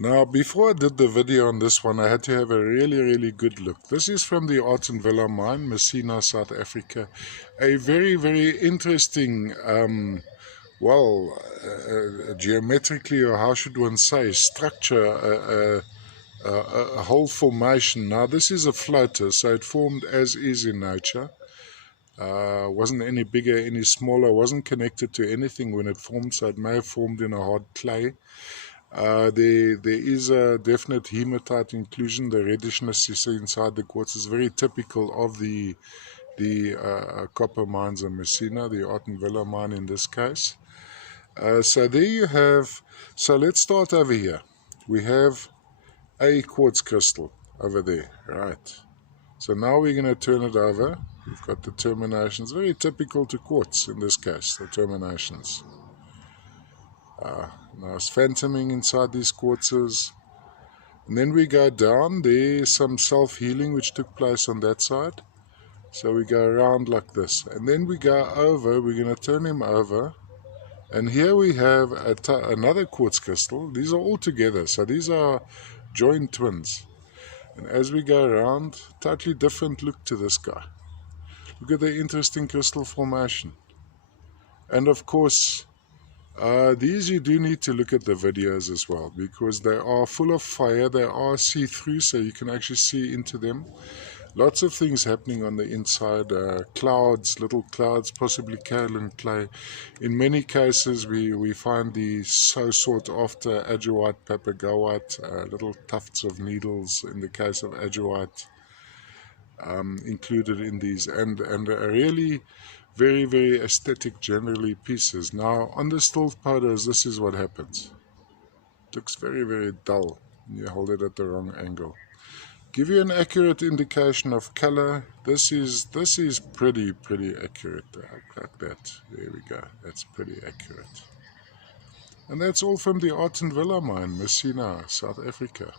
Now, before I did the video on this one, I had to have a really good look. This is from the Villa mine, Messina, South Africa. A very interesting, geometrically, or how should one say, structure, a whole formation. Now, this is a floater, so it formed as is in nature. Wasn't any bigger, any smaller, wasn't connected to anything when it formed, so it may have formed in a hard clay. There is a definite hematite inclusion. The reddishness you see inside the quartz is very typical of the copper mines of Messina, the Villa mine in this case. So there you have. So let's start over here. We have a quartz crystal over there, right? So now we're going to turn it over. We've got the terminations, very typical to quartz in this case, the terminations. Nice phantoming inside these quartzes. And then we go down. There's some self-healing which took place on that side. So we go around like this. And then we go over. We're going to turn him over. And here we have another quartz crystal. These are all together. So these are joined twins. And as we go around, totally different look to this guy. Look at the interesting crystal formation. And of course, these you do need to look at the videos as well, because they are full of fire. They are see-through, so you can actually see into them. Lots of things happening on the inside. Clouds, little clouds, possibly kaolin clay. In many cases we find the so sought after adurite, papagowite, little tufts of needles in the case of adurite, included in these, and really very aesthetic generally pieces. Now on the still photos, this is what happens. It looks very dull when you hold it at the wrong angle. Give you an accurate indication of color. This is pretty accurate, like that. There we go. That's pretty accurate. And that's all from the Villa mine, Messina, South Africa.